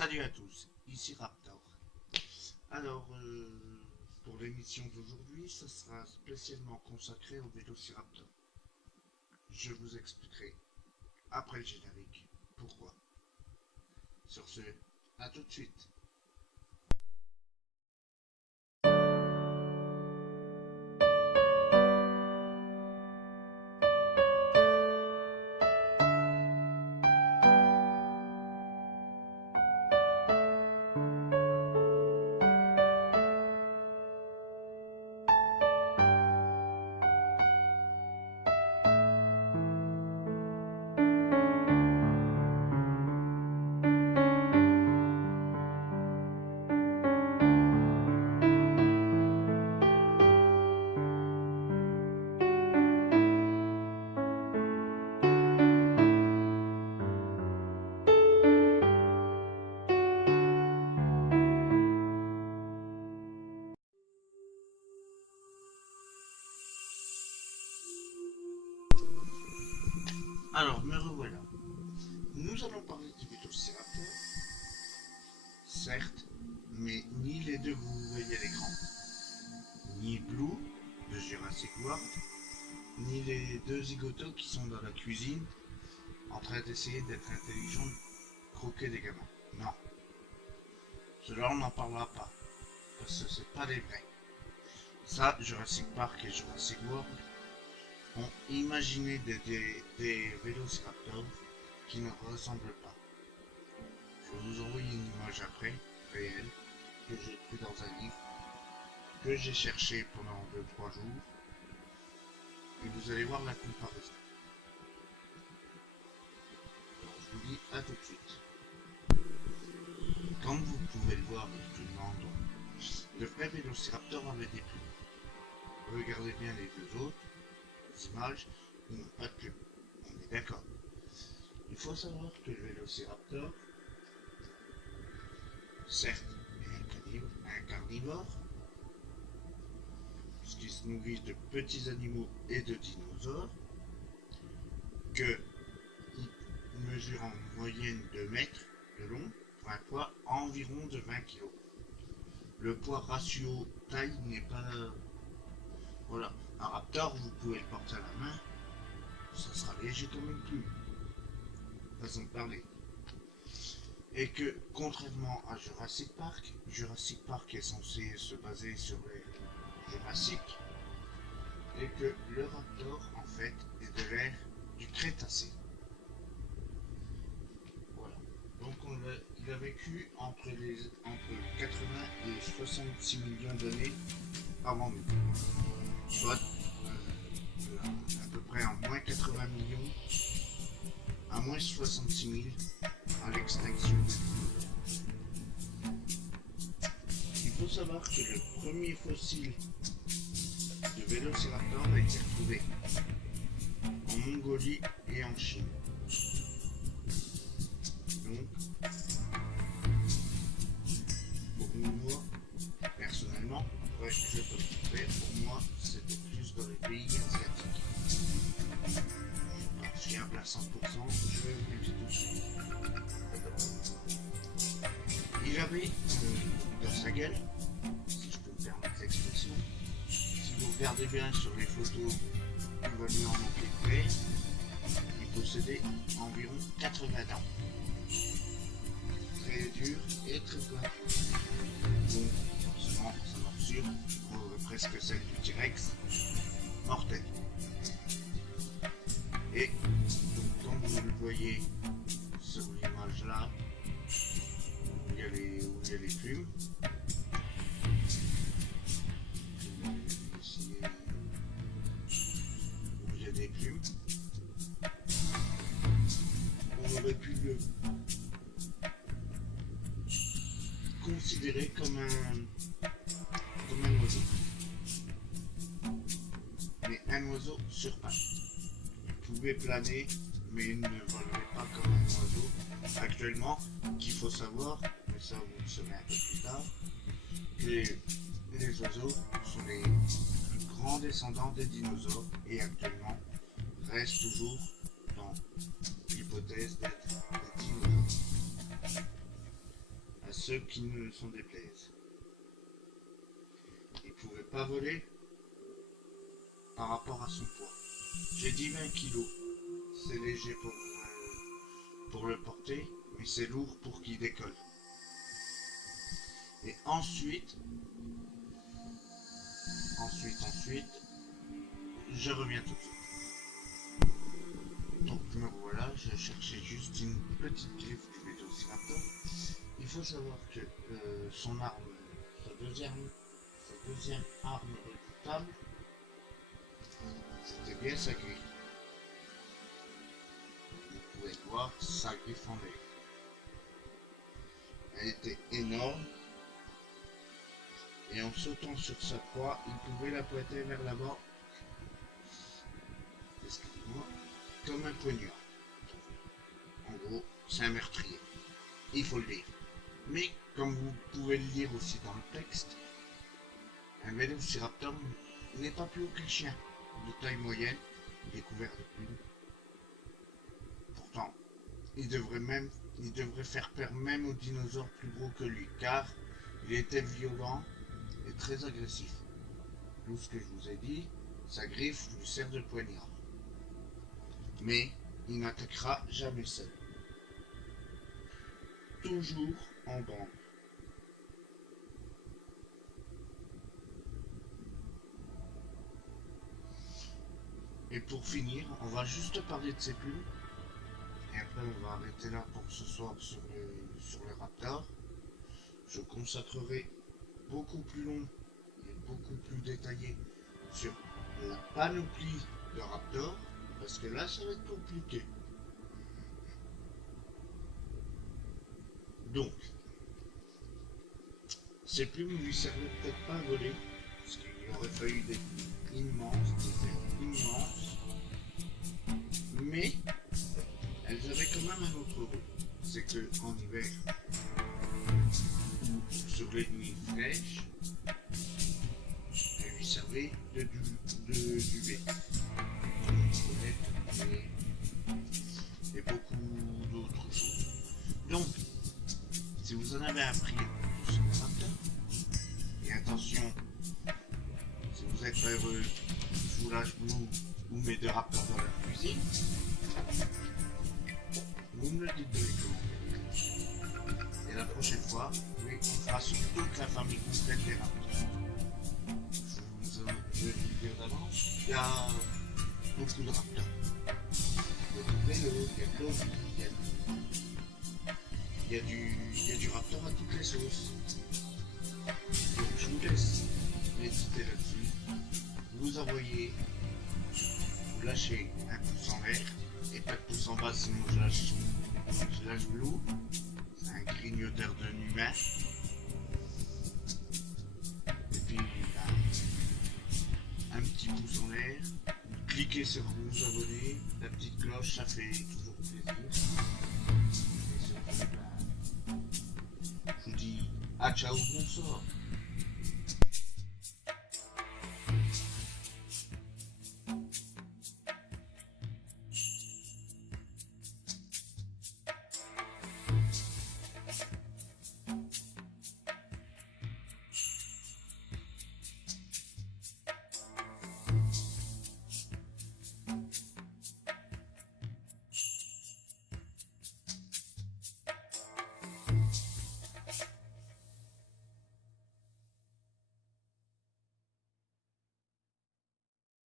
Salut à tous, ici Raptor. Alors, pour l'émission d'aujourd'hui, ça sera spécialement consacré au Vélociraptor. Je vous expliquerai après le générique pourquoi. Sur ce, à tout de suite. Alors, me revoilà. Nous allons parler du Vélociraptor, certes, mais ni les deux que vous voyez à l'écran, ni Blue de Jurassic World, ni les deux zigotos qui sont dans la cuisine en train d'essayer d'être intelligents, de croquer des gamins. Non, cela on n'en parlera pas, parce que c'est pas les vrais. Ça, Jurassic Park et Jurassic World ont imaginé des vélociraptors qui ne ressemblent pas. Je vais vous envoyer une image après, réelle, que j'ai pris dans un livre, que j'ai cherché pendant 2-3 jours, et vous allez voir la comparaison. Alors, je vous dis à tout de suite. Comme vous pouvez le voir actuellement, le vrai vélociraptor avait des plumes. Regardez bien les deux autres images, ils n'ont pas de plumes. On est d'accord. Il faut savoir que le vélociraptor, certes, est un carnivore, puisqu'il se nourrit de petits animaux et de dinosaures, qu'il mesure en moyenne 2 mètres de long, pour un poids environ de 20 kg. Le poids ratio taille n'est pas... Voilà, un raptor, vous pouvez le porter à la main, ça sera léger comme une plume. Façon de parler. Et que, contrairement à Jurassic Park est censé se baser sur les Jurassiques, et que le raptor, en fait, est de l'ère du Crétacé. Voilà. Donc il a vécu entre 80 et 66 millions d'années avant nous. Soit à peu près en moins 80 millions à moins 66 000 à l'extinction. Il faut savoir que le premier fossile de Vélociraptor a été retrouvé en Mongolie et en Chine. Donc, pour moi, personnellement, ouais, je peux me tromper, pour moi, c'était plus dans les pays asiatiques. Je suis fiable à 100%, je vais vous le dire tout de suite. Il avait dans sa gueule, si je peux me permettre l'expression, si vous regardez bien sur les photos, il va lui en manquer près, il possédait environ 80 dents. Très dur et très plat. Donc, forcément, sa morsure presque celle du T-Rex, mortelle. Et donc, comme vous le voyez sur l'image là, où il y a les plumes, ici, où il y a des plumes, on aurait pu le considérer comme un oiseau. Mais un oiseau sur pattes. Il pouvait planer, mais il ne volerait pas comme un oiseau. Actuellement, qu'il faut savoir, mais ça vous le saurez un peu plus tard, que les oiseaux sont les plus grands descendants des dinosaures et actuellement restent toujours dans l'hypothèse d'être des dinosaures. ceux qui ne s'en déplaisent. Il ne pouvait pas voler par rapport à son poids. J'ai dit 20 kilos. C'est léger pour le porter, mais c'est lourd pour qu'il décolle. Et ensuite, je reviens tout de suite. Donc me voilà, je cherchais juste une petite griffe du Vélociraptor. Il faut savoir que son arme, sa deuxième arme redoutable, c'était bien sa griffe. Vous pouvez voir sa griffe en l'air. Elle était énorme. Et en sautant sur sa proie, il pouvait la pointer vers l'avant, excusez-moi, comme un poignard. En gros, c'est un meurtrier. Il faut le lire. Mais, comme vous pouvez le lire aussi dans le texte, un Vélociraptor n'est pas plus haut qu'un chien, de taille moyenne, il est couvert de plumes. Pourtant, il devrait faire peur même aux dinosaures plus gros que lui, car il était violent et très agressif. Tout ce que je vous ai dit, sa griffe lui sert de poignard. Mais il n'attaquera jamais seul. Toujours en bande. Et pour finir, on va juste parler de ses plumes. Et après on va arrêter là pour ce soir sur le Raptor. Je consacrerai beaucoup plus long et beaucoup plus détaillé sur la panoplie de Raptor, parce que là ça va être compliqué. Donc, ces plumes ne lui servaient peut-être pas à voler, parce qu'il aurait fallu des plumes immenses, mais elles avaient quand même un autre rôle. C'est que en hiver, ou sur les nuits fraîches, elles lui servaient de duvet, et beaucoup d'autres choses. Donc, si vous en avez appris sur le Raptor, et attention, si vous êtes pas heureux, je vous lâche Blue ou mes deux Raptors dans la cuisine, vous me le dites dans les commentaires. Et la prochaine fois, oui, on fera sur toute la famille complète des Raptors. Je vais vous dire d'avance, il y a beaucoup de Raptors. Il y a du vélo, il y a de l'eau, il y a du Raptor à toutes les sauces. Donc je vous laisse méditer là-dessus. Vous envoyez, vous lâchez un pouce en l'air et pas de pouce en bas, sinon je lâche Blue. C'est un grignoteur de humain. Et puis un petit pouce en l'air. Cliquez sur vous abonner. La petite cloche, ça fait toujours plaisir. Et surtout, je vous dis à ciao, bonsoir.